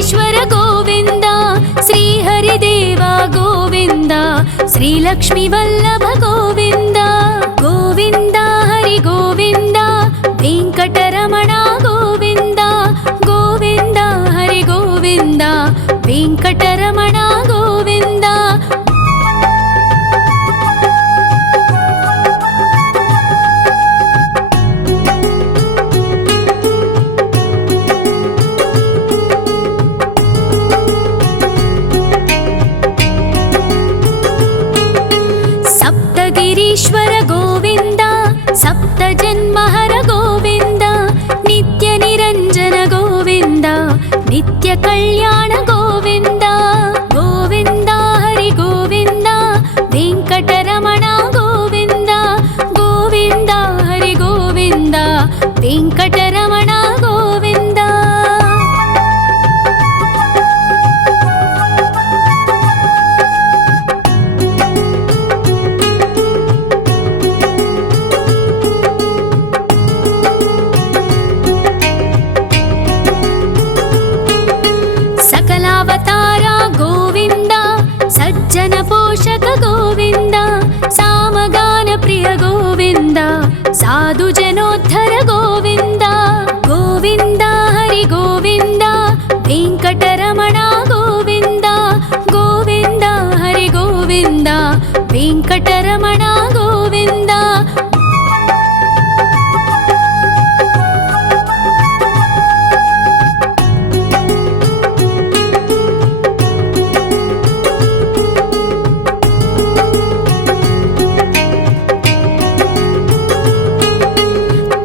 వెంకటేశ్వర గోవింద, శ్రీహరిదేవ గోవింద, శ్రీలక్ష్మీ వల్లభ గోవింద. గోవింద హరి గోవింద, వెంకటరమణ గోవింద. గోవింద హరి గోవింద, వెంకటరమణ గోవింద. సప్తగిరీశ్వర గోవింద, సప్త జన్మహర గోవింద, నిత్య నిరంజన గోవింద, నిత్య కళ్యాణ గోవింద. గోవింద హరి గోవింద, వెంకటరమణ గోవింద. గోవింద హరి గోవింద, వెంకటరమణ గోవింద. సకలావతార గోవింద, సజ్జన పోషక గోవింద, సామగాన ప్రియ గోవింద, సాధు జనోద్ధర గోవింద. గోవింద హరి గోవింద, వెంకటరమణ గోవింద. గోవింద హరి గోవింద, వెంకటరమణ గోవింద.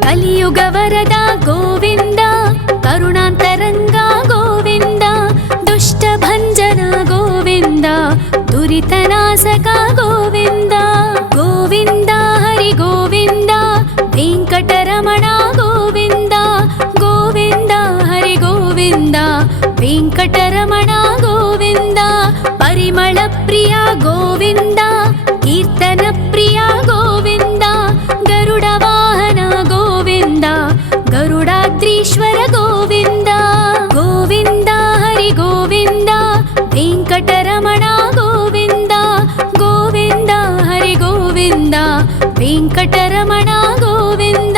కలియుగ వరద గోవింద, కరుణాంతరంగ గోవింద, దుష్ట భంజన గోవింద, దురితనాశక గోవింద. గోవింద హరి గోవింద, వెంకటరమణ గోవింద. గోవింద హరి గోవింద, వెంకటరమణ గోవింద. పరిమళ ప్రియ గోవింద, కీర్తన ప్రియ గోవింద, గరుడ వాహన గోవింద, గరుడాద్రీశ్వర గోవింద. గోవింద హరి గోవింద, వెంకటరమణ గోవింద. గోవింద హరి గోవింద, వెంకటరమణ గోవింద.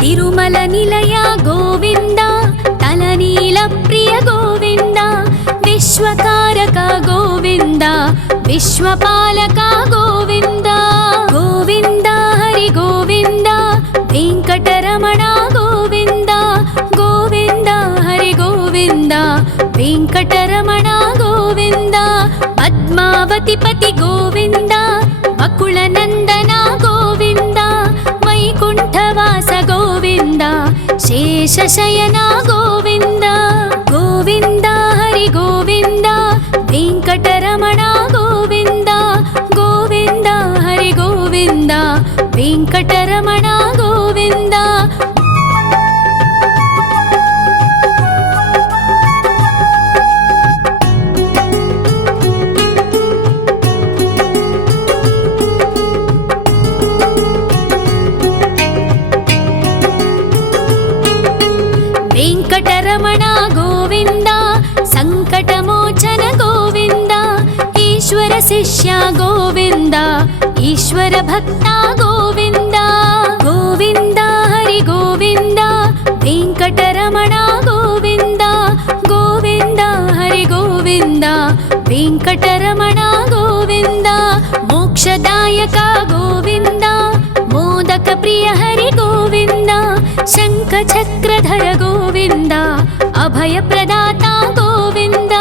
తిరుమల నిలయ గోవింద, తలనీల ప్రియ గోవింద, విశ్వకారక గోవింద, విశ్వపాలక గోవింద. గోవింద హరి గోవింద, వెంకటరమణ గోవింద. గోవింద హరి గోవింద, వెంకటరమణ గోవింద. పద్మావతి పతి గోవింద, అకుల నందన గోవింద, వైకుంఠవాస గోవింద, శేషశయన గోవింద. గోవింద హరి గోవింద, వెంకటరమణ గోవింద. గోవింద హరి గోవింద, వెంకటరమణ గోవింద. వెంకటరమణ గోవింద, సంకటమోచన గోవింద, ఈశ్వర శిష్య గోవింద, ఈశ్వర భక్త గోవింద. గోవింద హరి గోవింద, వెంకటరమణ గోవింద. గోవింద హరి గోవింద, వెంకటరమణ గోవింద. మోక్షదాయక గోవింద, మోదక ప్రియ హరి గోవింద, శంఖ చక్రధర గోవింద, అభయ ప్రదాత గోవింద.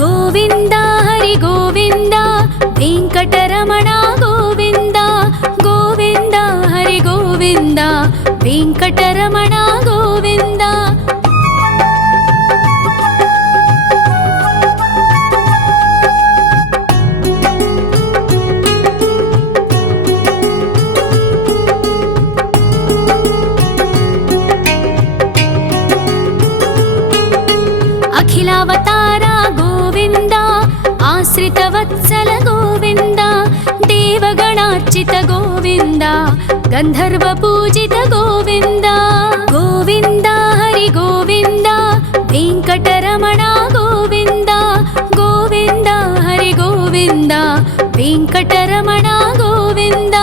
గోవింద హరి గోవింద, వెంకటరమణ గోవింద. గోవింద హరి గోవింద, వెంకటరమణ గోవింద. आश्रितवत्सल गोविन्द देवगणार्चित गोविन्द गन्धर्वपूजित गोविन्द गोविन्द हरि गोविन्द वेङ्कटरमण गोविन्द गोविन्द हरि गोविन्द वेङ्कटरमण गोविन्द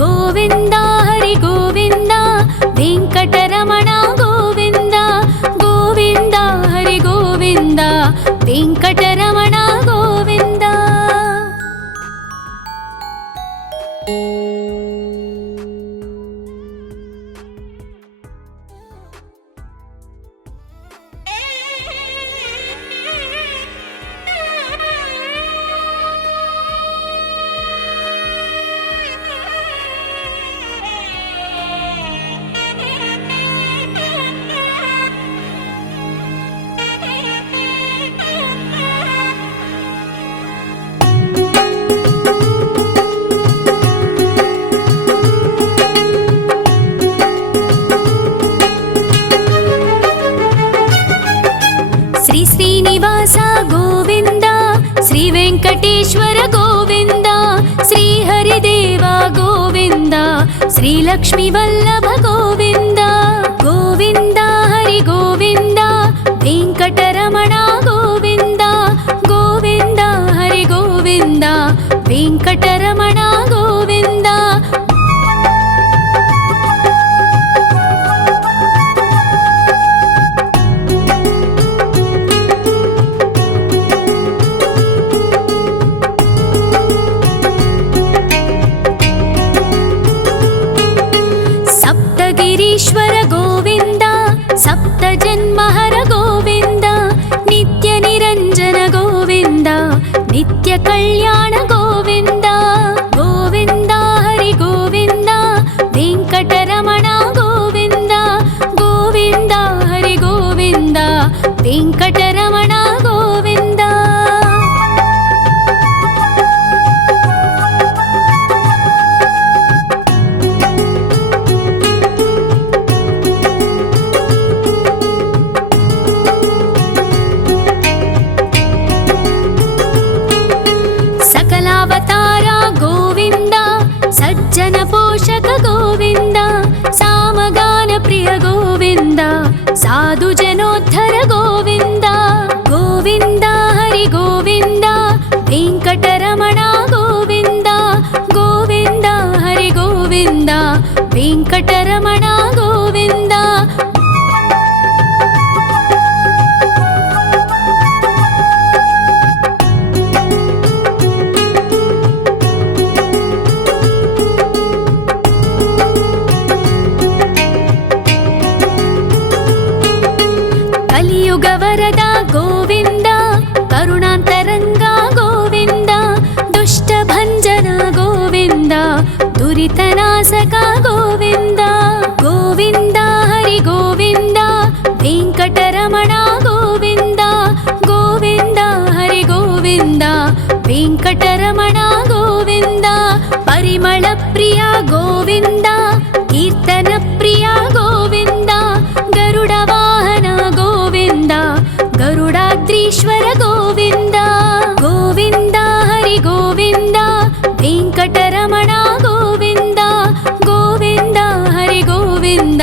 गोविन्द हरि गोविन्द वेङ्कटरमण गोविन्द गोविन्द हरि गोविन्द वेङ्कटरमण गोविन्द। श्रीनिवास गोविन्द श्री वेङ्कटेश्वर गोविन्द श्री हरिदेव गोविन्द श्री लक्ष्मीवल्लभ गोविन्द गोविन्द हरि गोविन्द वेङ्कटरमण गोविन्द गोविन्द हरि गोविन्द वेङ्कटरमण गोविन्द। गिरीश्वर गोविन्द सप्तजन्महर गोविन्द नित्यनिरञ्जन गोविन्द नित्यकल्याण गोविन्द गोविन्द हरि गोविन्द वेङ्कटरमण गोविन्द गोविन्द हरि गोविन्द वेङ्कटरमण गोविन्द। सकलावतार गोविन्द सज्जन पोषक गोविन्द सामगान प्रिय गोविन्द साधु जनोद्धर गोविन्द गोविन्द हरि गोविन्द वेङ्कटरमण गोविन्द गोविन्द हरि गोविन्द वेङ्कटरमण गोविन्द। कलियुग वरद गोविन्द करुणान्तरङ्ग गोविन्द दुष्टभञ्जन गोविन्द दुरितनाशक गोविन्द गोविन्द हरि गोविन्द वेङ्कटरमण गोविन्द गोविन्द हरि गोविन्द वेङ्कटरमण गोविन्द। परिमल प्रिय गोविन्द कीर्तन प्रिय गोविन्द गरुड वाहन गोविन्द गरुडाद्रीश्वर गोविन्द गोविन्द हरि गोविन्द वेङ्कटरमण गोविन्द गोविन्द हरि गोविन्द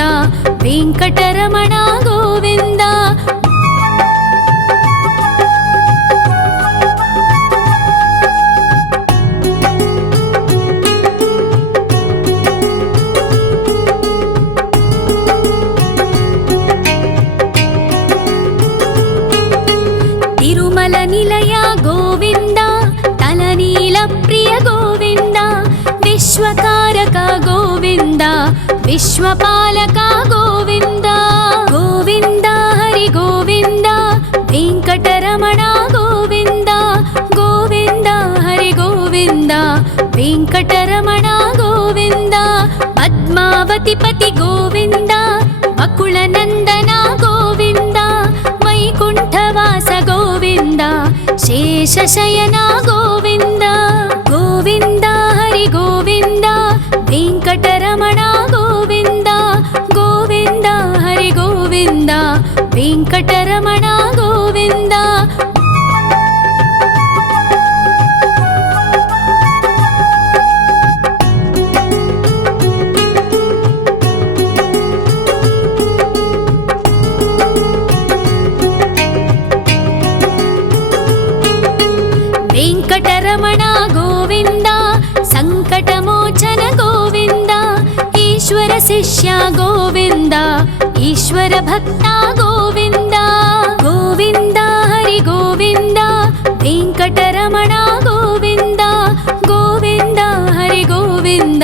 वेङ्कटरमण गोविन्द। तिरुमल निलय गोविन्द तलनील प्रिय गोविन्द विश्वकारक गोविन्द विश्वपालक गोविन्द गोविन्द हरि गोविन्द वेङ्कटरमण गोविन्द गोविन्द हरि गोविन्द वेङ्कटरमण गोविन्द। पद्मावति पति गोविन्द बकुलनन्दन गोविन्द वैकुण्ठवास गोविन्द शेषशयन गोविन्द गोविन्द हरि गोविन्द वेङ्कटरमण गोविन्द गोविन्द हरि गोविन्द वेङ्कटरमण गोविन्द। వెంకటరమణ గోవింద సంకటమోచన గోవింద ఈశ్వర శిష్య గోవింద ఈశ్వర భక్త గోవింద గోవింద హరి గోవింద వెంకటరమణ గోవింద గోవింద హరి గోవింద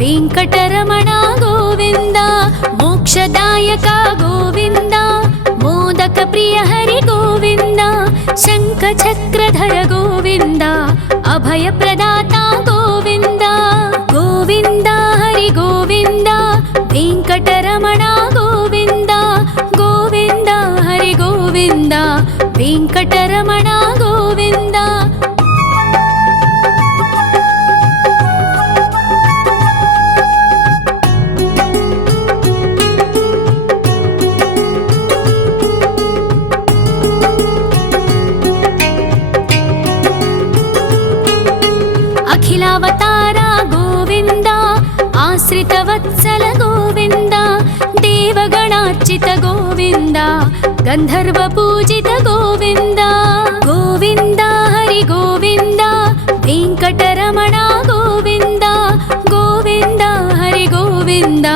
వెంకటరమణ గోవింద మోక్షదాయక గోవింద మోదక ప్రియ హరి గోవింద శంఖ చక్రధర గోవింద అభయ ప్రదాత గోవింద గోవింద హరి గోవింద వెంకటరమణ గోవింద గోవింద హరి గోవింద వెంకటరమణ గోవింద అఖిలావతార గోవింద ఆశ్రిత వత్సల గోవింద దేవగణార్చిత గోవింద గంధర్వ పూజిత గోవింద గోవింద హరి గోవింద వెంకటరమణ గోవింద గోవింద హరి గోవింద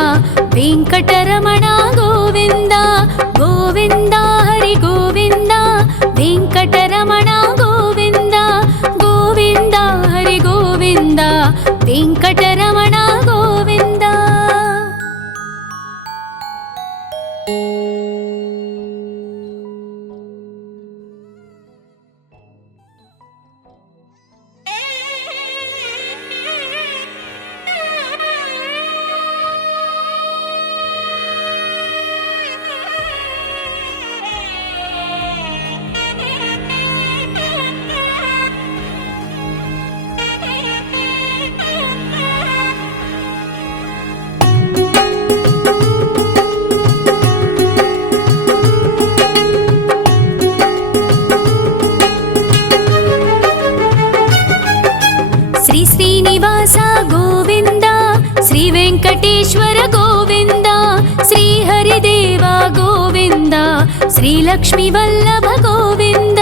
వెంకటరమణ గోవింద గోవింద హరి గోవింద వెంకటరమణ గోవింద గోవింద హరి గోవింద వెంకటరమణ గోవింద శ్రీ శ్రీనివాస గోవింద శ్రీ వెంకటేశ్వర గోవింద శ్రీ హరిదేవ గోవింద శ్రీ లక్ష్మీ వల్లభ గోవింద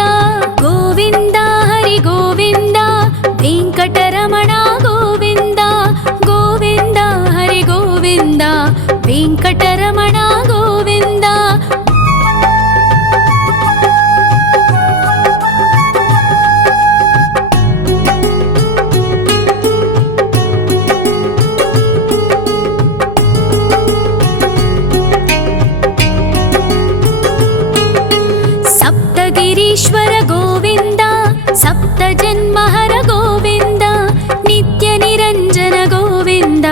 గోవింద హరి గోవింద వెంకటరమణ గోవింద గోవింద హరి గోవింద వెంకటరమణ గోవింద సప్తగిరీశ్వర గోవింద సప్త జన్మహర గోవింద నిత్య నిరంజన గోవింద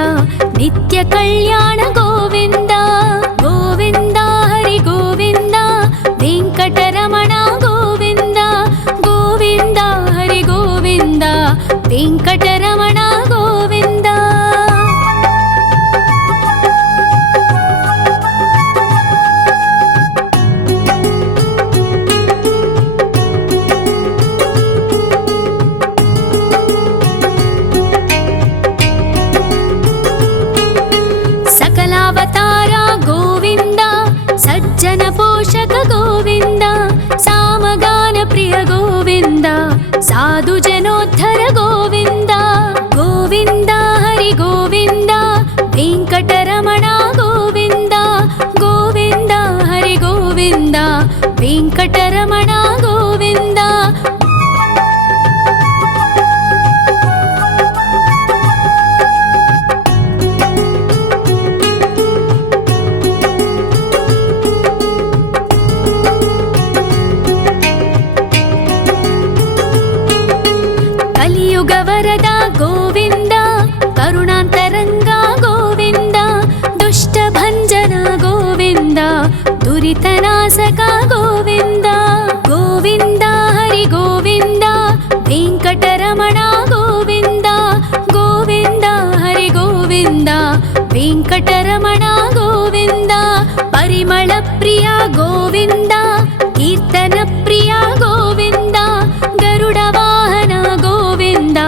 నిత్య కళ్యాణ గోవింద గోవింద హరి గోవింద వెంకటరమణ గోవింద గోవింద హరి గోవింద వెంకటరమణ గోవింద సకలావతార గోవింద సజ్జన పోషక గోవింద సామగాన ప్రియ గోవింద సాధు జనోద్ధర గోవింద గోవింద హరి గోవింద వెంకటరమణ గోవింద గోవింద హరి గోవింద వెంకటరమణ గోవింద కలియుగ వరద గోవింద కరుణాంతరంగ గోవింద దుష్ట భంజన గోవింద దురితనాశక గోవింద గోవింద హరి గోవింద వెంకటరమణ గోవింద గోవింద హరి గోవింద వెంకటరమణ గోవింద పరిమళ ప్రియ గోవింద కీర్తన ప్రియ గోవింద గరుడ వాహన గోవింద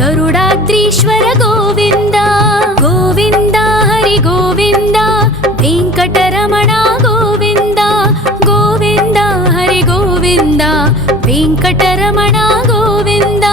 గరుడాద్రీశ్వర గోవింద గోవింద హరి గోవింద వెంకటరమణ గోవింద గోవింద హరి గోవింద వెంకటరమణ గోవింద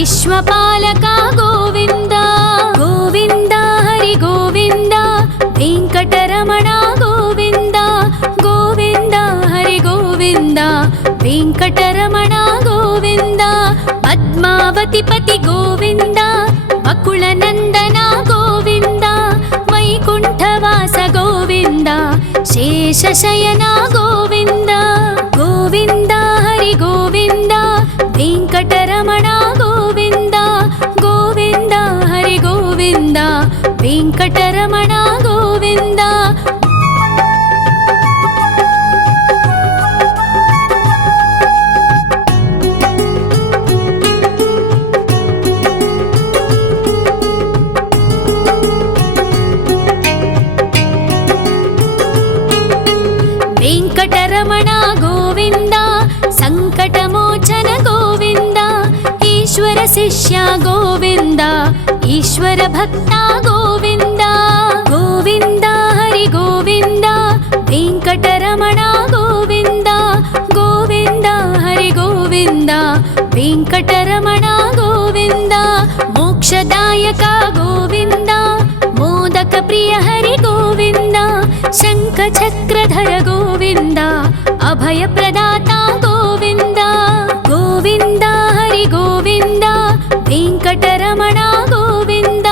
विश्वपालका गोविन्द गोविन्द हरि गोविन्द वेङ्कटरमणा गोविन्द गोविन्द हरि गोविन्द वेङ्कटरमणा गोविन्द पद्मावतिपति गोविन्द बकुलनन्दना गोविन्द वैकुण्ठवास गोविन्द शेषशयना गोविन्द गोविन्द हरि गोविन्द वेङ्कटरमणा गोविन्द गोविन्द हरि गोविन्द वेङ्कटरमणा गोविन्द वेङ्कटरमणा गोविन्द सङ्कटमोचन गोविन्द ईश्वर शिष्या गोविन्द ईश्वर भक्ता गोविन्द गोविन्द हरि गोविन्द वेङ्कटरमणा गोविन्द गोविन्द हरि गोविन्द वेङ्कटरमणा गोविन्द मोक्षदायक गोविन्द मोदक प्रिय हरि गोविन्द शङ्खचक्रधर गोविन्द अभयप्रदाता गोविन्द गोविन्द हरि गोविन्द वेङ्कटरमणा गोविन्द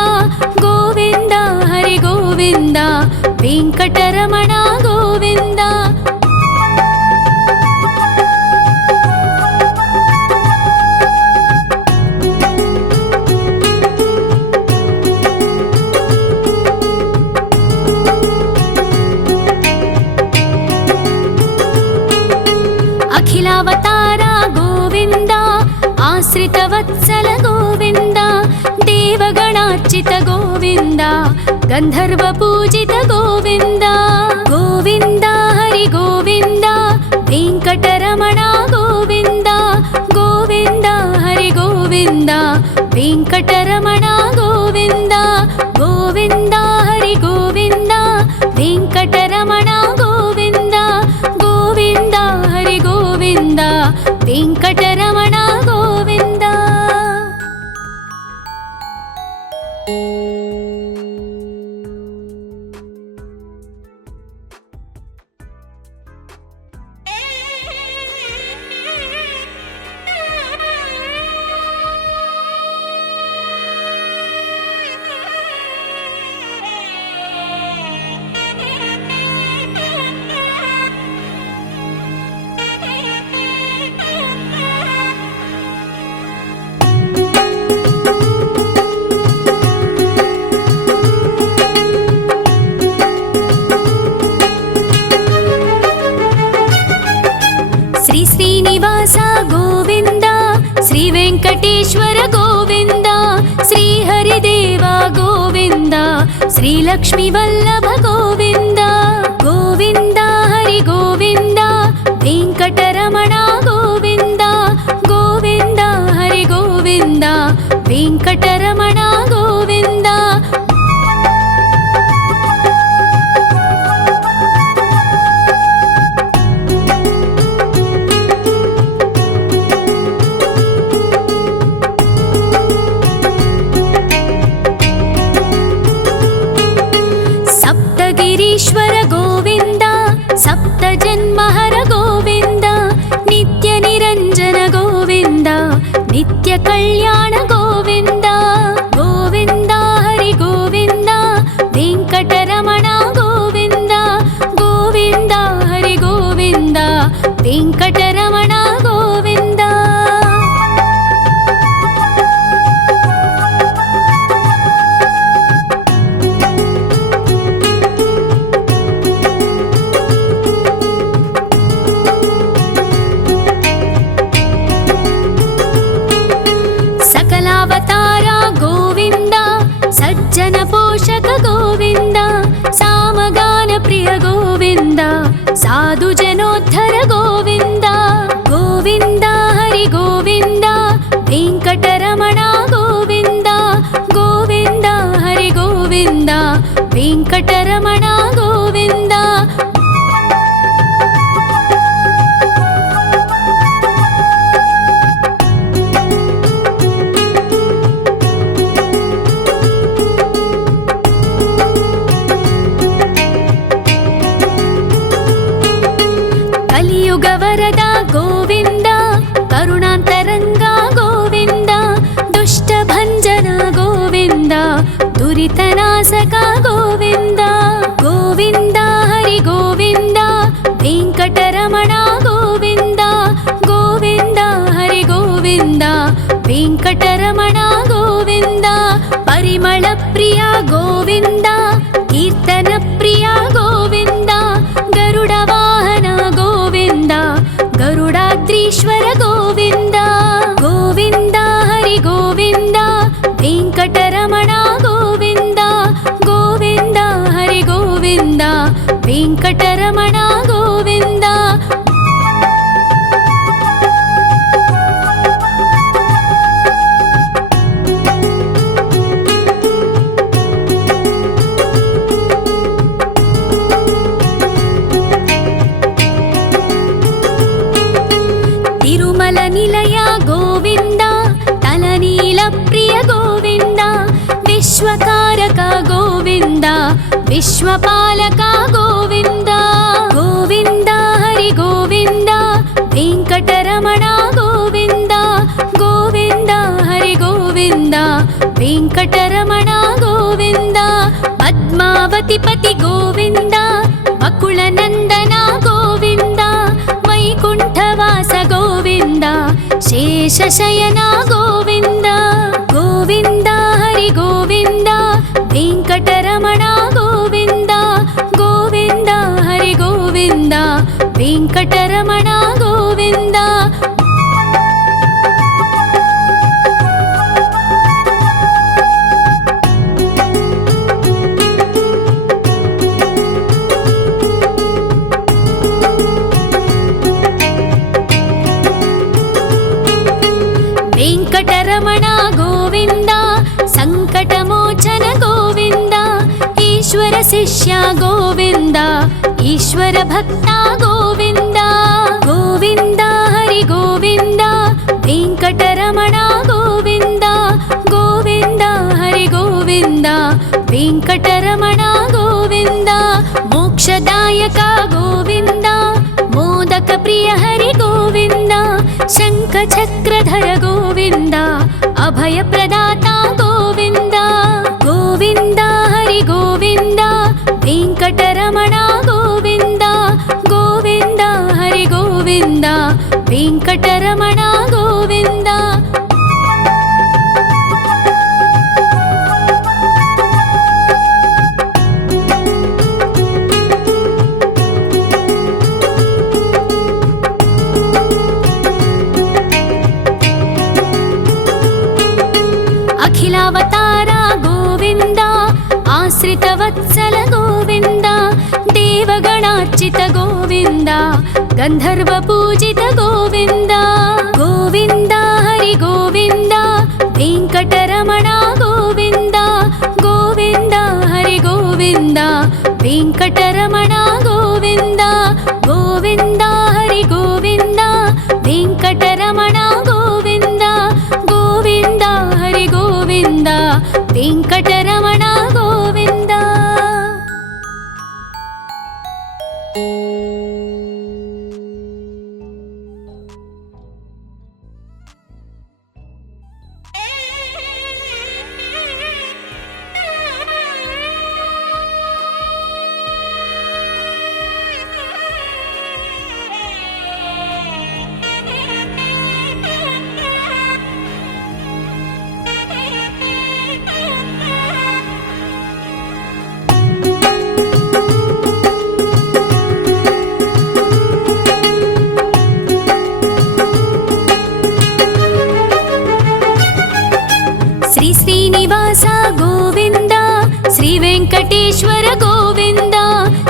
गोविन्द हरि गोविन्द वेङ्कटरमणा गोविन्द अखिलावतारा गोविन्द आश्रितवत्सल गोविन्द देवगणार्चित गोविन्द गन्धर्वपूजित गोविन्द गोविन्द हरि गोविन्द वेङ्कटरमणा गोविन्द गोविन्द हरि गोविन्द वेङ्कटरमणा गोविन्द गोविन्द हरि गोविन्द वेङ्कटरमणा गोविन्द गोविन्द हरि गोविन्द वेङ्कटरमणा गोविन्द श्रीनिवास गोविन्द श्रीवेङ्कटेश्वर गोविन्द श्रीहरिदेव गोविन्द श्रीलक्ष्मीवल्लभ गोविन्द गोविन्द हरि गोविन्द वेङ्कटरमणा गोविन्द गोविन्द हरि गोविन्द वेङ्कटरमणा गोविन्द ईश्वर गोविन्द सप्तजन्महर गोविन्द नित्यनिरञ्जन गोविन्द नित्यकल्याण गोविन्द गोविन्द हरि गोविन्द वेङ्कटरमणा गोविन्द गोविन्द हरि गोविन्द वेङ्कटरमणा गोविन्द सकलावतारा गोविन्द सज्जन पोषक गोविन्द सामगान प्रिय गोविन्द साधु जनोद्धर गोविन्द गोविन्द हरि गोविन्द वेङ्कटरमणा गोविन्द गोविन्द हरि गोविन्द वेङ्कटरमणा गोविन्द विश्वकारक गोविन्द विश्वपालक गोविन्द गोविन्द हरि गोविन्द वेङ्कटरमण गोविन्द गोविन्द हरि गोविन्द वेङ्कटरमण गोविन्द पद्मावतिपति गोविन्द बकुलनन्दन गोविन्द वैकुण्ठवास गोविन्द शेषशयन गोविन्द गोविन्द हरि गोविन्द वेङ्कटरमण गोविन्द गोविन्द हरि गोविन्द वेङ्कटरमण गोविन्द वेङ्कटरमण गोविन्द सङ्कटमोचन गोविन्द ईश्वर शिष्य गोविन्द ईश्वर भक्त गोविन्द गोविन्द हरि गोविन्द वेङ्कटरमण गोविन्द गोविन्द हरि गोविन्द वेङ्कटरमण गोविन्द मोक्षदायक गोविन्द मोदक प्रिय हरि गोविन्द शङ्खचक्रधर गोविन्द अभयप्रदाता गोविन्द गोविन्द हरि गोविन्द वेङ्कटरमण गोविन्द गोविन्द हरि गोविन्द वेङ्कटरमण गोविन्द अखिलावतार गोविन्द आश्रितवत्सल गोविन्द देवगणार्चित गोविन्द गन्धर्वपूजित गोविन्द गोविन्द हरि गोविन्द वेङ्कटरमण गोविन्द गोविन्द हरि गोविन्द वेङ्कटरमण गोविन्द गोविन्द हरि गोविन्द वेङ्कटरमण गोविन्द गोविन्द हरि गोविन्द वेङ्कटरमण गोविन्द श्री श्रीनिवास गोविन्द श्री वेङ्कटेश्वर गोविन्द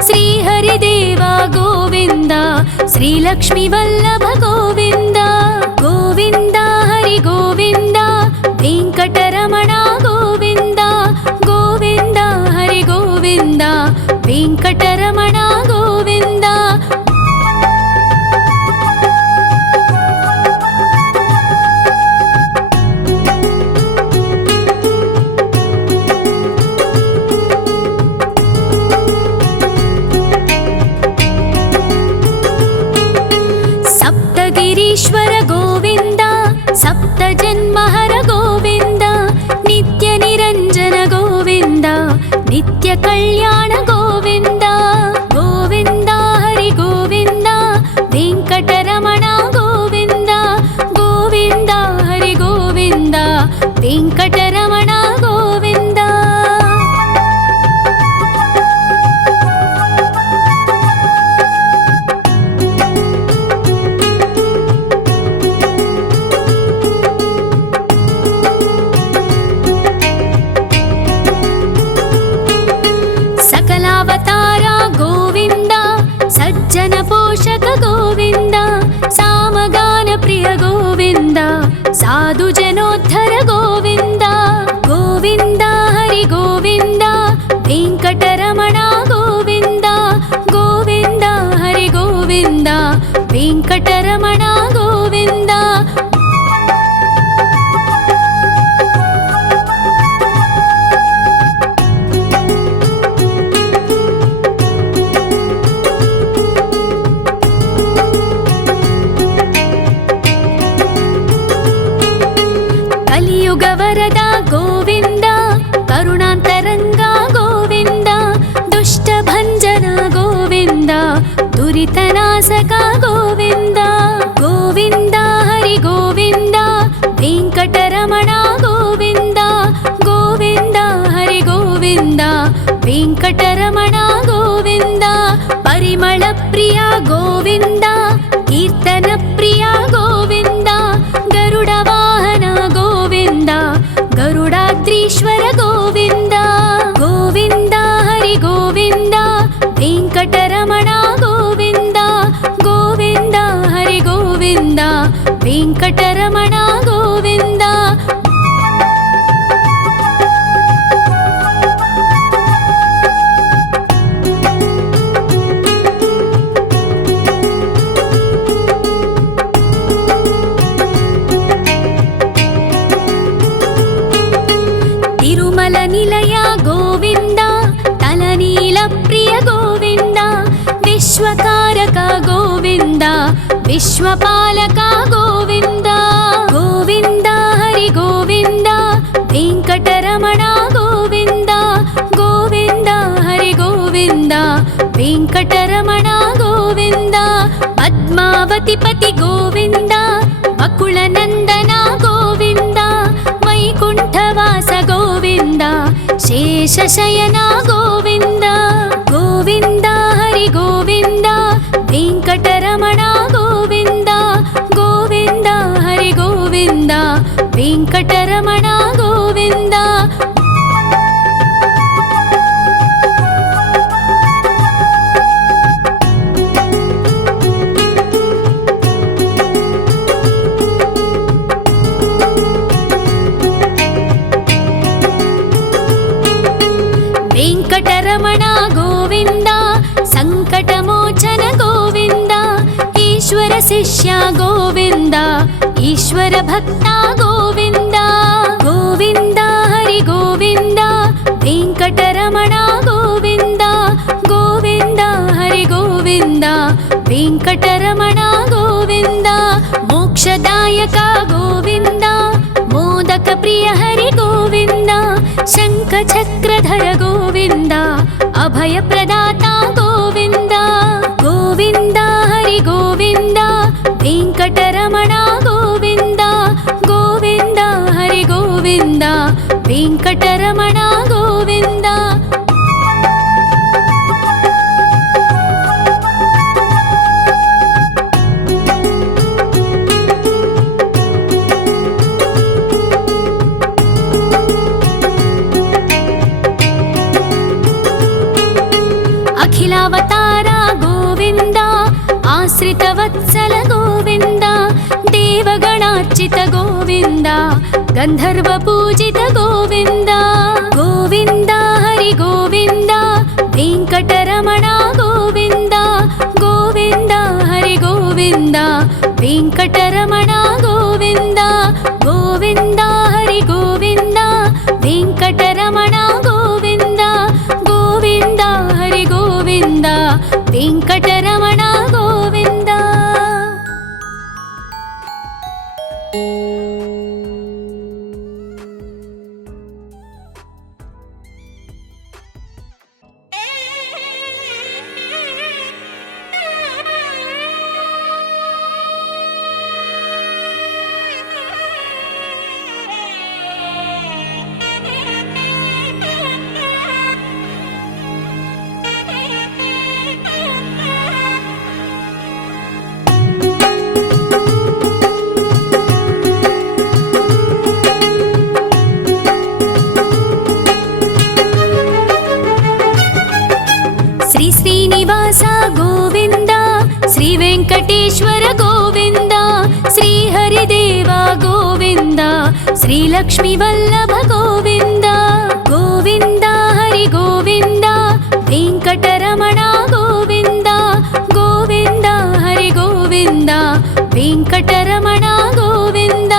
श्री हरिदेव गोविन्द श्री लक्ष्मीवल्लभ गोविन्द गोविन्द हरि गोविन्द वेङ्कटरमण गोविन्द गोविन्द हरि गोविन्द वेङ्कटरमण गोविन्द सप्तगिरीश्वर गोविन्द सप्तजन्महर गोविन्द नित्यनिरञ्जन गोविन्द नित्यकल्याण गोविन्द गोविन्द हरि गोविन्द वेङ्कटरमण गोविन्द गोविन्द हरि गोविन्द वेङ्कटरमण गोविन्द सकला ವೆಂಕಟರಮಣ ಗೋವಿಂದ. ಪರಿಮಳ ಪ್ರಿಯ ಗೋವಿಂದ, ಕೀರ್ತನ ಪ್ರಿಯ ಗೋವಿಂದ. ಗರುಡ ವಾಹನ ಗೋವಿಂದ, ಗರುಡಾದ್ರೀಶ್ವರ ಗೋವಿಂದ. ಗೋವಿಂದ ಹರಿ ಗೋವಿಂದ, ವೆಂಕಟರಮಣ ಗೋವಿಂದ. ಗೋವಿಂದ ಹರಿ ಗೋವಿಂದ, ವೆಂಕಟರಮಣ ಗೋವಿಂದ. ತಿರುಮಲ ನಿಲಯ ಗೋವಿಂದ, ತಲನೀಲ ಪ್ರಿಯ ಗೋವಿಂದ. ವಿಶ್ವಕಾರಕ ಗೋವಿಂದ, ವಿಶ್ವಪಾಲಕ ಗೋವಿಂದ. ಗೋವಿಂದ ಹರಿ ಗೋವಿಂದ, ವೆಂಕಟರಮಣ ಗೋವಿಂದ. ಗೋವಿಂದ ಹರಿ ಗೋವಿಂದ, ವೆಂಕಟರಮಣ ಗೋವಿಂದ. ಪದ್ಮಾವತಿ ಪತಿ ಗೋವಿಂದ, ಅಕುಳ ನಂದನ ಗೋವಿಂದ. ವೈಕುಂಠವಾಸ ಗೋವಿಂದ, ಶೇಷಶಯನ ಗೋವಿಂದ. ಗೋವಿಂದ ಹರಿ ಗೋವಿಂದ, ವೆಂಕಟರಮಣ ಗೋವಿಂದ. ಗೋವಿಂದ ಹರಿ ಗೋವಿಂದ, ವೆಂಕಟರಮಣ ಗೋವಿಂದ. ವೆಂಕಟರಮಣ ಗೋವಿಂದ, ಸಂಕಟಮೋಚನ ಗೋವಿಂದ. ಈಶ್ವರ ಶಿಷ್ಯ ಗೋವಿಂದ, ಈಶ್ವರ ಭಕ್ತ ಗೋವಿಂದ. ಗೋವಿಂದ ಹರಿ ಗೋವಿಂದ, ವೆಂಕಟರಮಣ ಗೋವಿಂದ. ಗೋವಿಂದ ಹರಿ ಗೋವಿಂದ, ವೆಂಕಟರಮಣ ಗೋವಿಂದ. ಮೋಕ್ಷದಾಯಕ ಗೋವಿಂದ, ಮೋದಕ ಪ್ರಿಯ ಹರಿ ಗೋವಿಂದ. ಶಂಖ ಚಕ್ರಧರ ಗೋವಿಂದ, ಅಭಯ ಪ್ರದಾತ ಗೋವಿಂದ. ಗೋವಿಂದ ಹರಿ ಗೋವಿಂದ, ವೆಂಕಟರಮಣ ಗೋವಿಂದ. ಗೋವಿಂದ ಹರಿ ಗೋವಿಂದ, ವೆಂಕಟರಮಣ ಗೋವಿಂದ. ಅಖಿಲಾವತಾರ ಗೋವಿಂದ, ಆಶ್ರಿತ ವತ್ಸಲ ಗೋವಿಂದ. ದೇವಗಣಾರ್ಚಿತ ಗೋವಿಂದ, ಗಂಧರ್ವ ಪೂಜಿತ ಗೋವಿಂದ. ಗೋವಿಂದ ಹರಿ ಗೋವಿಂದ, ವೆಂಕಟರಮಣ ಗೋವಿಂದ. ಗೋವಿಂದ ಹರಿ ಗೋವಿಂದ, ವೆಂಕಟರಮಣ ಗೋವಿಂದ. ಗೋವಿಂದ ಹರಿ ಗೋವಿಂದ, ವೆಂಕಟರಮಣ ಗೋವಿಂದ. ಗೋವಿಂದ ಹರಿ ಗೋವಿಂದ, ವೆಂಕಟರಮಣ ಗೋವಿಂದ. ಶ್ರೀ ಶ್ರೀನಿವಾಸ ಗೋವಿಂದ, ಶ್ರೀ ವೆಂಕಟೇಶ್ವರ ಗೋವಿಂದ. ಶ್ರೀ ಹರಿದೇವ ಗೋವಿಂದ, ಶ್ರೀ ಲಕ್ಷ್ಮೀ ವಲ್ಲಭ ಗೋವಿಂದ. ಗೋವಿಂದ ಹರಿ ಗೋವಿಂದ, ವೆಂಕಟರಮಣ ಗೋವಿಂದ. ಗೋವಿಂದ ಹರಿ ಗೋವಿಂದ, ವೆಂಕಟರಮಣ ಗೋವಿಂದ.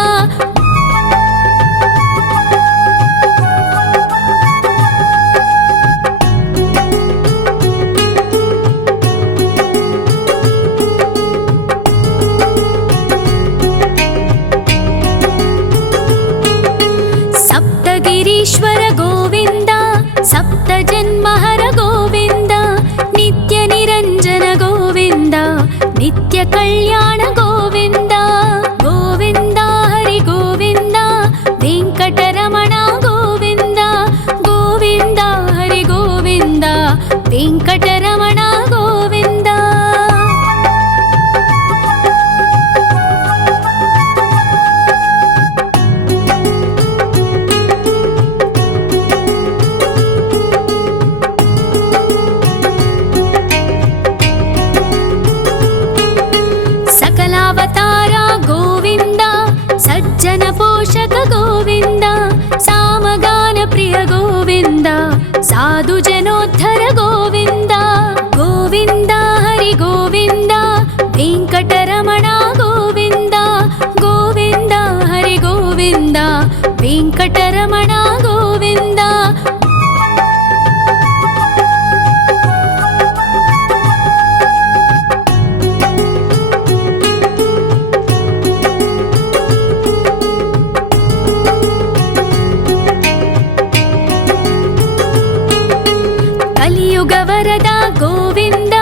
కలియుగ వరద గోవింద,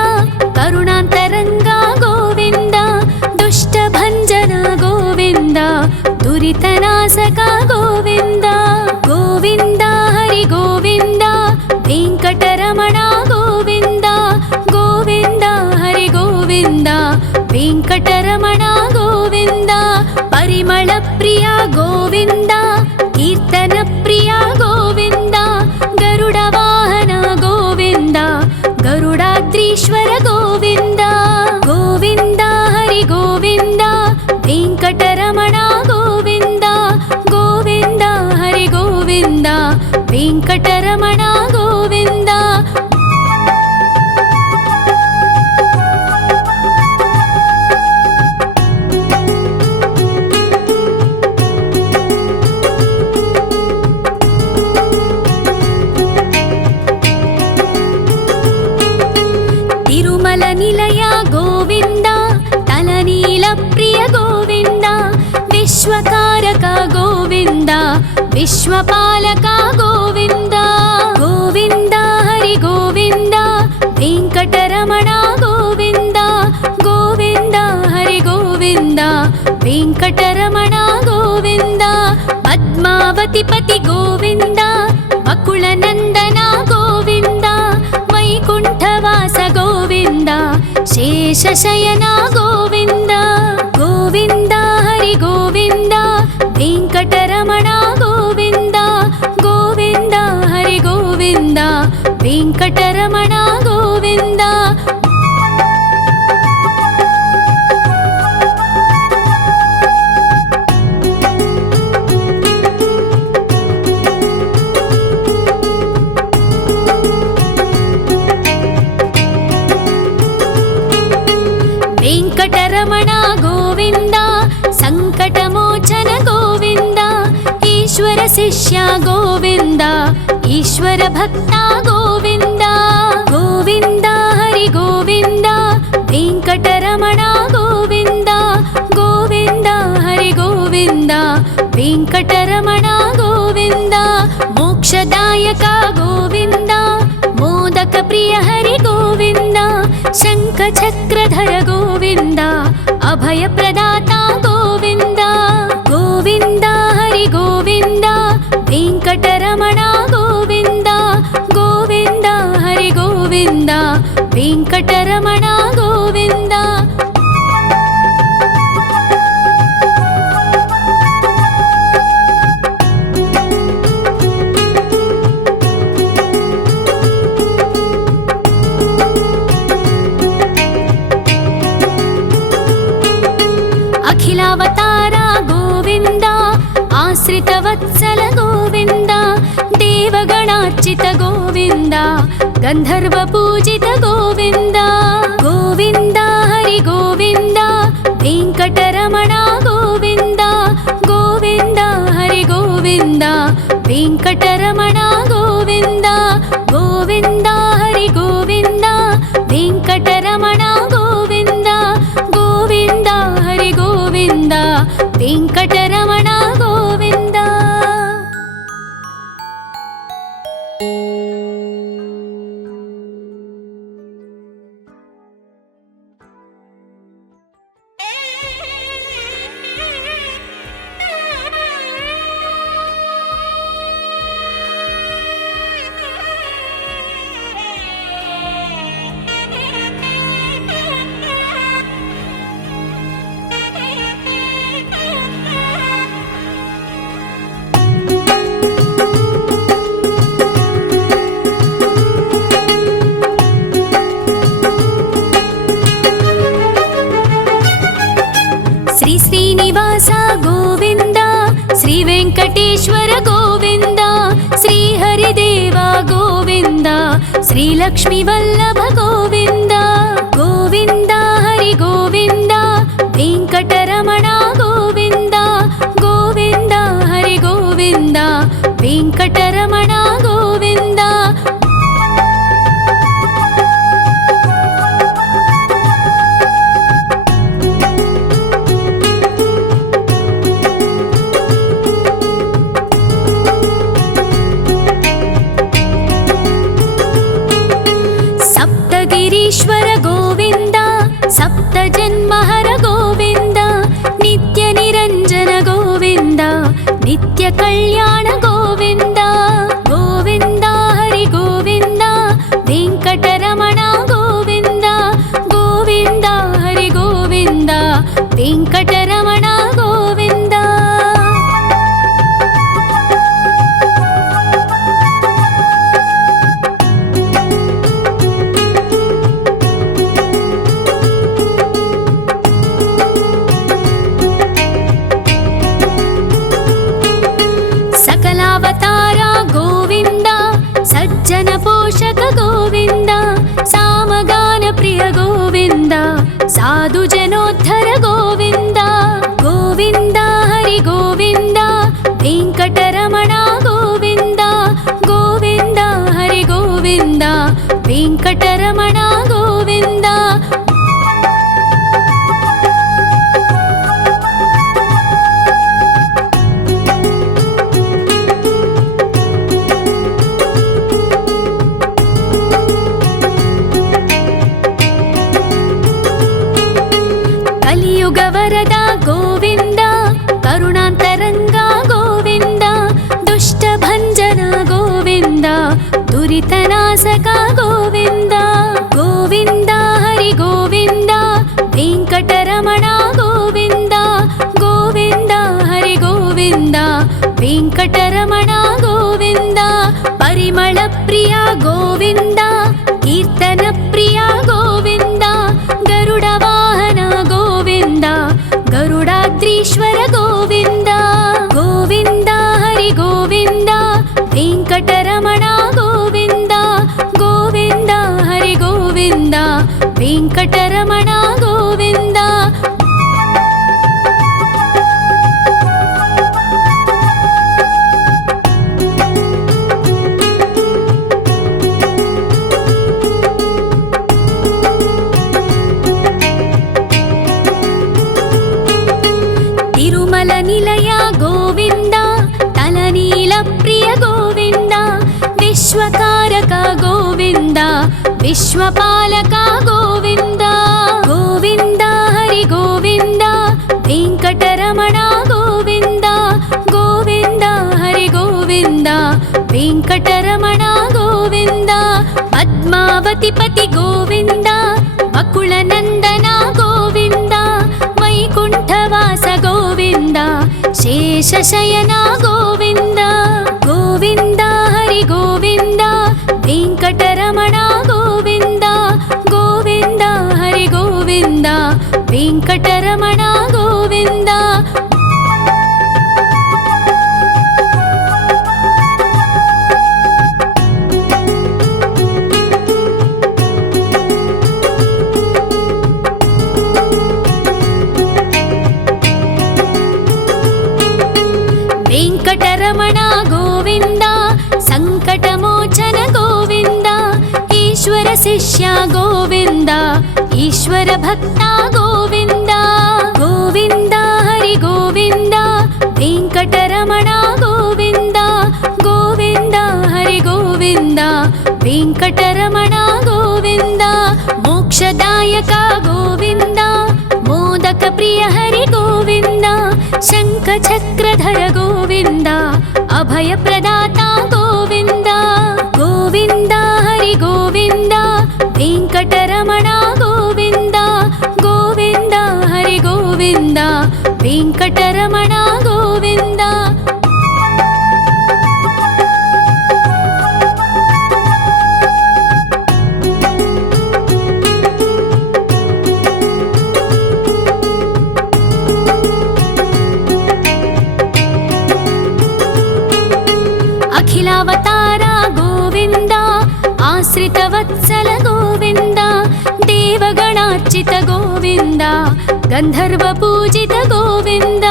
కరుణాంతరంగ గోవింద, దుష్ట భంజన గోవింద, దురితనాశక గోవింద. గోవింద హరి గోవింద, వెంకటరమణ గోవింద, గోవింద హరి గోవింద, వెంకటరమణ గోవింద. పరిమళ ప్రియ గోవింద, కీర్తన ప్రియ గోవింద, గరుడ వాహన గోవింద, గరుడాద్రీశ్వర గోవింద. గోవింద హరి గోవింద, వెంకటరమణ గోవింద, గోవింద హరి గోవింద, వెంకటరమణ గోవింద. తిరుమల నిలయ గోవింద, తలనీల ప్రియ గోవింద, విశ్వకారక గోవింద, విశ్వపాలక గోవింద. గోవింద హరి గోవింద, వెంకటరమణ గోవింద, గోవింద హరి గోవింద, వెంకటరమణ గోవింద. పద్మావతి పతి గోవింద, వకుళ నందన గోవింద, వైకుంఠవాస గోవింద, శేషశయన గోవింద. గోవింద హరి గోవింద, వెంకటరమణ గోవింద, గోవింద హరి గోవింద, వెంకటరమణ గోవింద. వెంకటరమణ గోవింద, సంకటమోచన గోవింద, ఈశ్వర శిష్య గోవింద, ఈశ్వర భక్త గోవింద. గోవింద హరి గోవింద, వెంకటరమణ గోవింద, గోవింద హరి గోవింద, వెంకటరమణ గోవింద. మోక్షదాయక గోవింద, మోదక ప్రియ హరి గోవింద, శంఖ చక్రధర గోవింద, అభయ ప్రదాత గోవింద. గోవింద హరి గోవింద, వెంకటరమణ గోవింద, గోవింద హరి గోవింద, వెంకటరమణ గోవింద. అఖిలావతార గోవింద, ఆశ్రిత వత్సల గోవింద, దేవగణార్చిత గోవింద, గంధర్వ పూజిత గోవింద. గోవింద హరి గోవింద, వెంకటరమణ గోవింద, గోవింద హరి గోవింద, వెంకటరమణ గోవింద. గోవింద హరి గోవింద, వెంకటరమణ గోవింద, గోవింద హరి గోవింద, వెంకటరమణ గోవింద. శ్రీనివాస గోవింద, శ్రీ వెంకటేశ్వర గోవింద, శ్రీ హరిదేవ గోవింద, శ్రీ లక్ష్మీ వల్లభ గోవింద. గోవింద హరి గోవింద, వెంకటరమణ గోవింద, గోవింద హరి గోవింద, వెంకటరమణ గోవింద. सप्तजन्महर गोविन्द नित्यनिरञ्जन गोविन्द नित्यकल्याण गोविन्द गोविन्द हरि गोविन्द वेङ्कटरमण गोविन्द गोविन्द हरि गोविन्द वेङ्कटरमण गोविन्द सकलावतार गोविन्द सज्जन पोषक गोविन्द सामगान प्रिय गोविन्द साधु जनोद्धर गोविन्द गोविन्द हरि गोविन्द वेङ्कटरमण गोविन्द गोविन्द हरि गोविन्द वेङ्कटरमण गोविन्द कलियुग वरद गोविन्द करुणान्तरङ्ग गोविन्द दुष्टभञ्जन गोविन्द दुरितनाशक गोविन्द गोविन्द हरि गोविन्द वेङ्कटरमण गोविन्द गोविन्द हरि गोविन्द वेङ्कटरमण गोविन्द परिमल प्रिय गोविन्द कीर्तन प्रिय गोविन्द गरुड वाहन गोविन्द गरुडाद्रीश्वर गोविन्द गोविन्द हरि गोविन्द वेङ्कटरमण गोविन्द गोविन्द हरि गोविन्द वेङ्कटरमण गोविन्द तिरुमल निलय गोविन्द तलनील प्रिय गोविन्द विश्वकारक गोविन्द विश्वपालक गोविन्द गोविन्द हरि गोविन्द वेङ्कटरमण गोविन्द गोविन्द हरि गोविन्द वेङ्कटरमण गोविन्द पद्मावति पति गोविन्द बकुलनन्दन गोविन्द वैकुण्ठवास गोविन्द शेषशयन गोविन्द गोविन्द हरि गोविन्द वेङ्कटरमण गोविन्द गोविन्द हरि गोविन्द वेङ्कटरमण गोविन्द वेङ्कटरमण गोविन्द सङ्कटमोचन गोविन्द ईश्वर शिष्य गोविन्द ईश्वर भक्त गोविन्द गोविन्द हरि गोविन्द वेङ्कटरमण गोविन्द गोविन्द हरि गोविन्द वेङ्कटरमण गोविन्द मोक्षदायक गोविन्द मोदक प्रिय हरि गोविन्द शङ्खचक्रधर गोविन्द अभयप्रदाता गोविन्द गोविन्द हरि गोविन्द वेङ्कटरमण गोविन्द गोविन्द हरि गोविन्द वेङ्कटरमण गोविन्द अखिलावतार गोविन्द आश्रितवत्सल गोविन्द देवगणार्चित गोविन्द गन्धर्वपूजित गोविन्द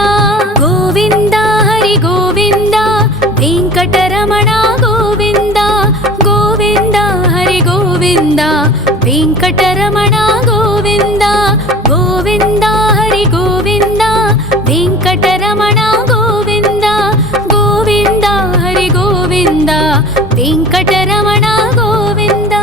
गोविन्द हरि गोविन्द वेङ्कटरमण गोविन्द गोविन्द हरि गोविन्द वेङ्कटरमण गोविन्द गोविन्द हरि गोविन्द वेङ्कटरमण गोविन्द गोविन्द हरि गोविन्द वेङ्कटरमण गोविन्द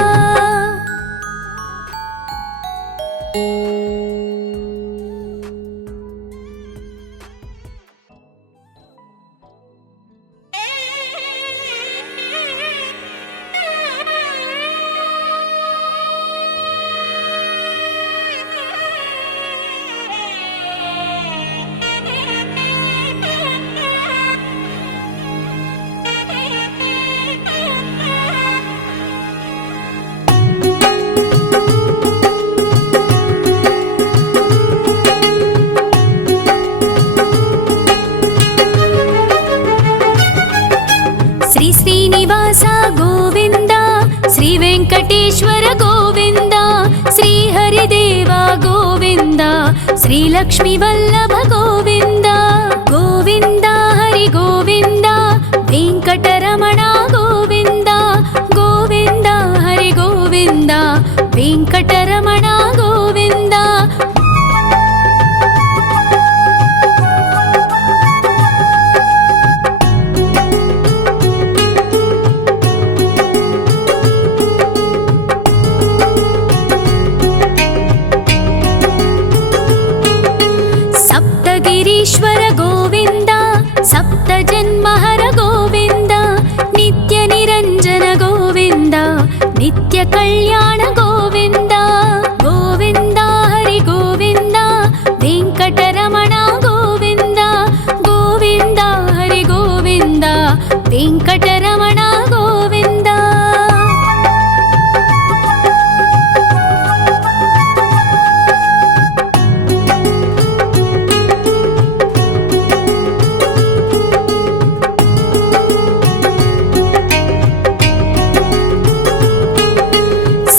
श्रीलक्ष्मी वल्लभ गोविन्द गोविन्द हरि गोविन्द वेङ्कटरमण गोविन्द गोविन्द हरि गोविन्द वेङ्कटरमण गोविन्द सप्तगिरीश्वर गोविन्द सप्तजन्महर गोविन्द नित्यनिरञ्जन गोविन्द नित्यकल्याण गोविन्द गोविन्द हरि गोविन्द वेङ्कटरमण गोविन्द गोविन्द हरि गोविन्द वेङ्कटरमण गोविन्द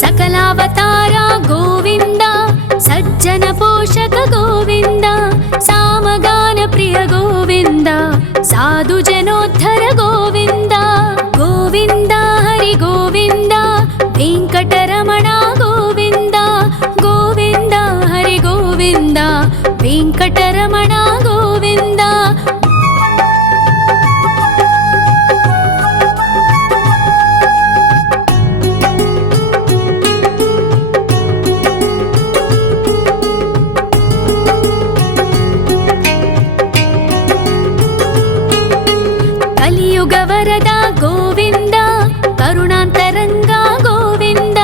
सकलावतार गोविन्द सज्जन पोषक गोविन्द सामगान प्रिय गोविन्द साधु जनोद्धर गोविन्द गोविन्द हरि गोविन्द वेङ्कटरमण गोविन्द गोविन्द हरि गोविन्द वेङ्कटरमण गोविन्द कलियुगवरद गोविन्द करुणान्तरङ्ग गोविन्द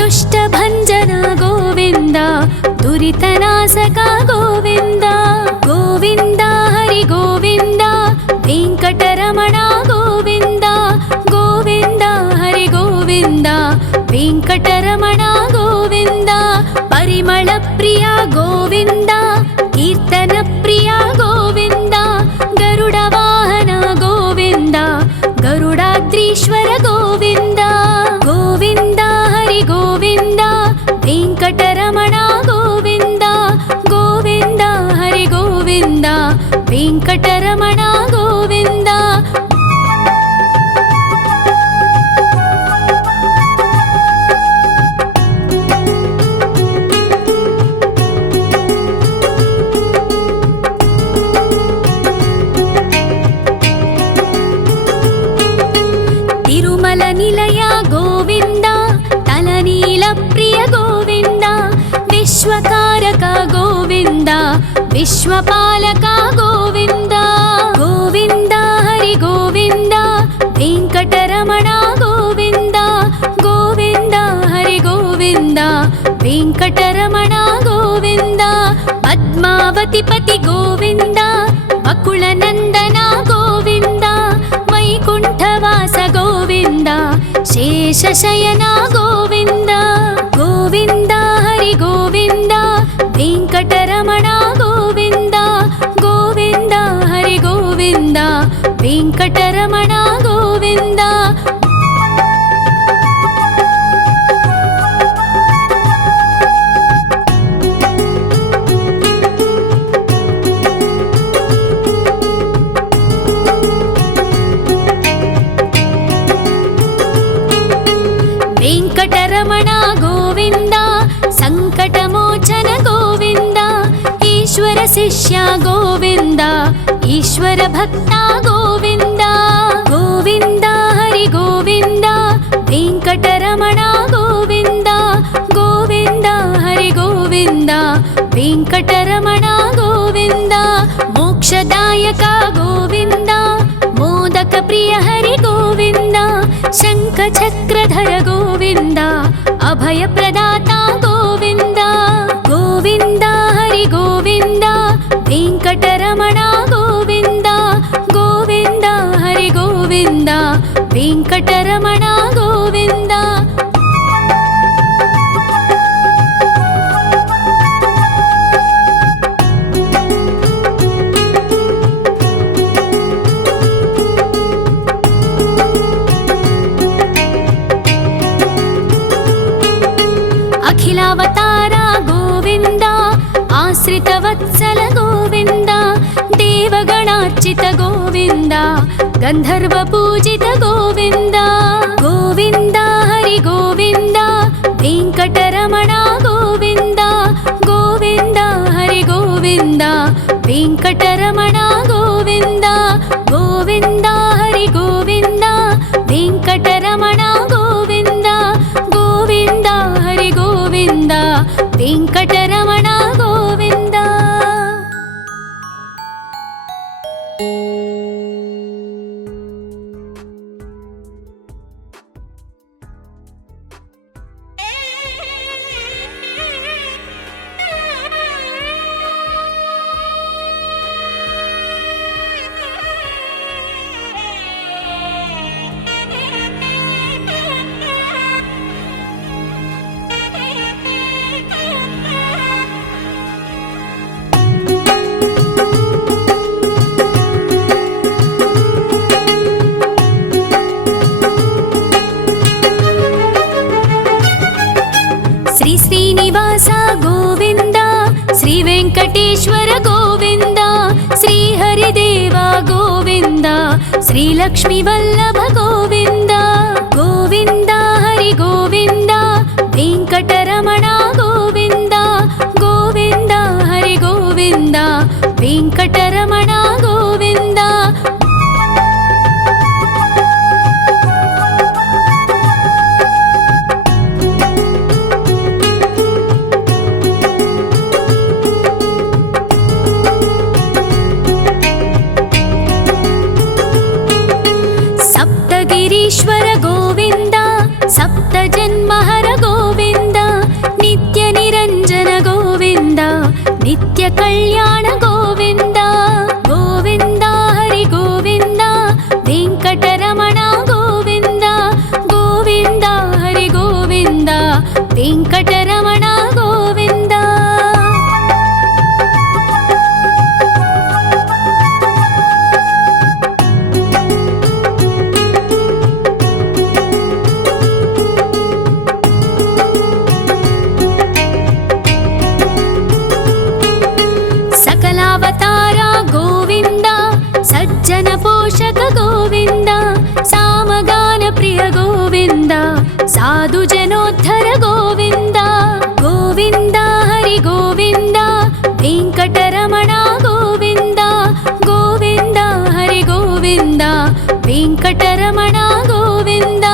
दुष्टभञ्जन गोविन्द दुरितनाशक गोविन्द गोविन्द हरि गोविन्द वेङ्कटरमण गोविन्द गोविन्द हरि गोविन्द वेङ्कटरमण गोविन्द परिमलप्रिय गोविन्द कीर्तनप्रिय गोविन्द गरुडवाहन गोविन्द गरुडाद्रीश्वर गोविन्द गोविन्द हरि गोविन्द वेङ्कटरमण गोविन्द गोविन्द हरि गोविन्द वेङ्कटरमण गोविन्द तिरुमल निलय गोविन्द तलनील प्रिय गोविन्द विश्वकारक गोविन्द विश्वपालक गोविन्द गोविन्द हरि गोविन्द वेङ्कटरमण गोविन्द गोविन्द हरि गोविन्द वेङ्कटरमण गोविन्द पद्मावतिपति गोविन्द बकुलनन्दन गोविन्द वैकुण्ठवास गोविन्द शेषशयन गोविन्द गोविन्द हरि गोविन्द वेङ्कटरमण गोविन्द गोविन्द हरि गोविन्द वेङ्कटरमण गोविन्द वेङ्कटरमण गोविन्द सङ्कटमोचन गोविन्द ईश्वर शिष्य गोविन्द ईश्वर भक्त गोविन्द गोविन्द हरि गोविन्द वेङ्कटरमण गोविन्द गोविन्द हरि गोविन्द वेङ्कटरमण गोविन्द मोक्षदायक गोविन्द मोदक प्रिय हरि गोविन्द शङ्खचक्रधर गोविन्द अभयप्रदाता गोविन्द गोविन्द हरि गोविन्द वेङ्कटरमण गोविन्द गोविन्द हरि गोविन्द वेङ्कटरमण गोविन्द अखिलावतार गोविन्द आश्रितवत्सल गोविन्द देवगणार्चित गोविन्द गन्धर्वपूजित गोविन्द गोविन्द हरि गोविन्द वेङ्कटरमण गोविन्द गोविन्द हरि गोविन्द वेङ्कटरमण गोविन्द गोविन्द हरि गोविन्द वेङ्कटरमण गोविन्द गोविन्द हरि गोविन्द वेङ्कटरमण गोविन्द। श्री श्रीनिवास गोविन्द श्री वेङ्कटेश्वर गोविन्द श्री हरिदेव गोविन्द श्री लक्ष्मीवल्लभ गोविन्द गोविन्द हरि गोविन्द वेङ्कटरमण गोविन्द गोविन्द हरि गोविन्द वेङ्कटरमण गोविन्द। सप्तगिरीश्वर गोविन्द सप्तजन्महर गोविन्द नित्यनिरञ्जन गोविन्द नित्यकल्याण गोविन्द गोविन्द हरि गोविन्द वेङ्कटरमण गोविन्द गोविन्द हरि गोविन्द वेङ्कटरमण गोविन्द। सकलावतारा गोविन्द सज्जन पोषक गोविन्द सामगान प्रिय गोविन्द साधु जनोद्धर गोविन्द गोविन्द हरि गोविन्द वेङ्कटरमण गोविन्द गोविन्द हरि गोविन्द वेङ्कटरमण गोविन्द।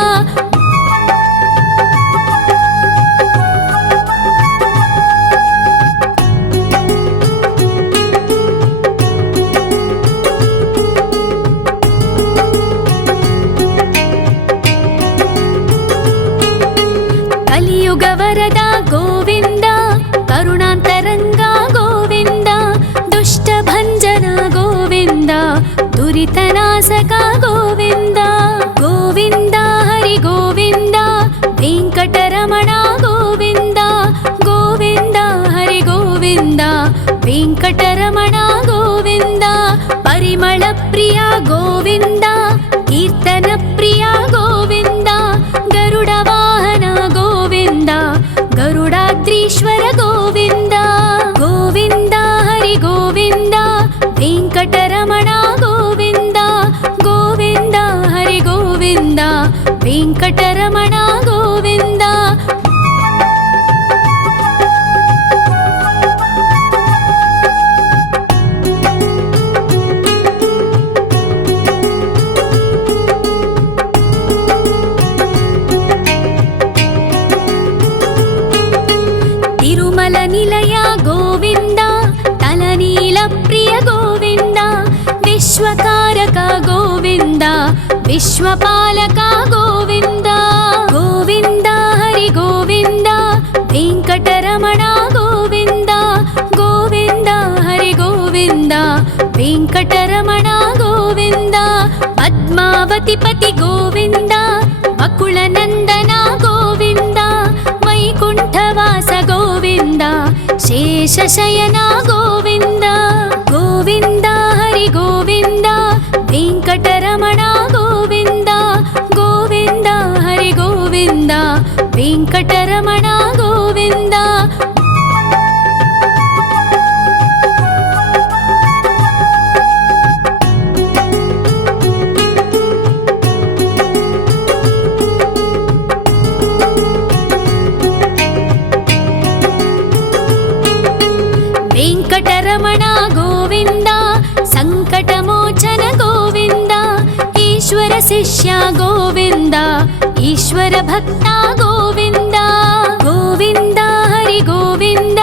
कलियुगवरद गोविन्द करुणान्तरङ्ग गोविन्द दुष्टभञ्जन गोविन्द दुरितनाशक गोविन्द गोविन्द हरि गोविन्द वेङ्कटरमण गोविन्द गोविन्द हरि गोविन्द वेङ्कटरमण गोविन्द। परिमलप्रिय गोविन्द कीर्तनप्रिय गोविन्द गरुडवाहन गोविन्द गरुडाद्रीश्वर गोविन्द गोविन्द हरि गोविन्द वेङ्कटरमण गोविन्द गोविन्द हरि गोविन्द वेङ्कटरमण गोविन्द। तिरुमल निलय गोविन्द तलनील प्रिय गोविन्द विश्वकारक गोविन्द विश्वपालक गोविन्द गोविन्द हरि गोविन्द वेङ्कटरमण गोविन्द गोविन्द हरि गोविन्द वेङ्कटरमण गोविन्द। पद्मावतिपति गोविन्द बकुलनन्दन गोविन्द वैकुण्ठवास गोविन्द शेषशयन गोविन्द गोविन्द हरि गोविन्द वेङ्कटरमण गोविन्द गोविन्द हरि गोविन्द वेङ्कटरमण गोविन्द। వెంకటరమణ గోవింద సంకటమోచన గోవింద ఈశ్వర శిష్య గోవింద ఈశ్వర భక్త గోవింద గోవింద హరి గోవింద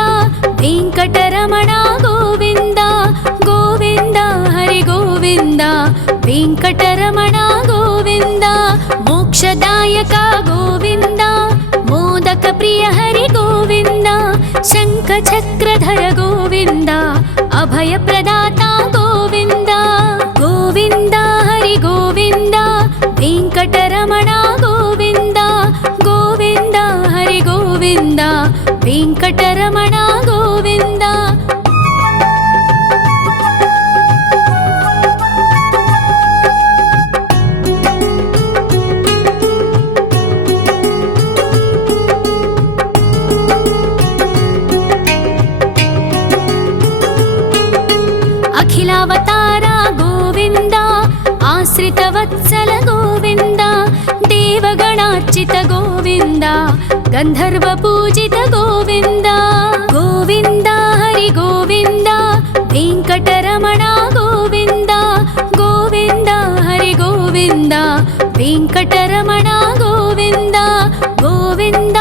వెంకటరమణ గోవింద గోవింద హరి గోవింద వెంకటరమణ గోవింద మోక్షదాయక గోవింద మోదక ప్రియ హరి గోవింద శంఖ చక్రధర గోవింద అభయ ప్రదాత గోవింద గోవింద హరి గోవింద వెంకటరమణ గోవింద గోవింద హరి గోవింద వెంకటరమణ గోవింద అఖిలావతార గోవింద ఆశ్రితవత్సల గోవింద దేవగణార్చిత గోవింద గంధర్వ పూజిత గోవింద గోవింద హరి గోవింద వెంకటరమణ గోవింద గోవింద హరి గోవింద వెంకటరమణ గోవింద గోవింద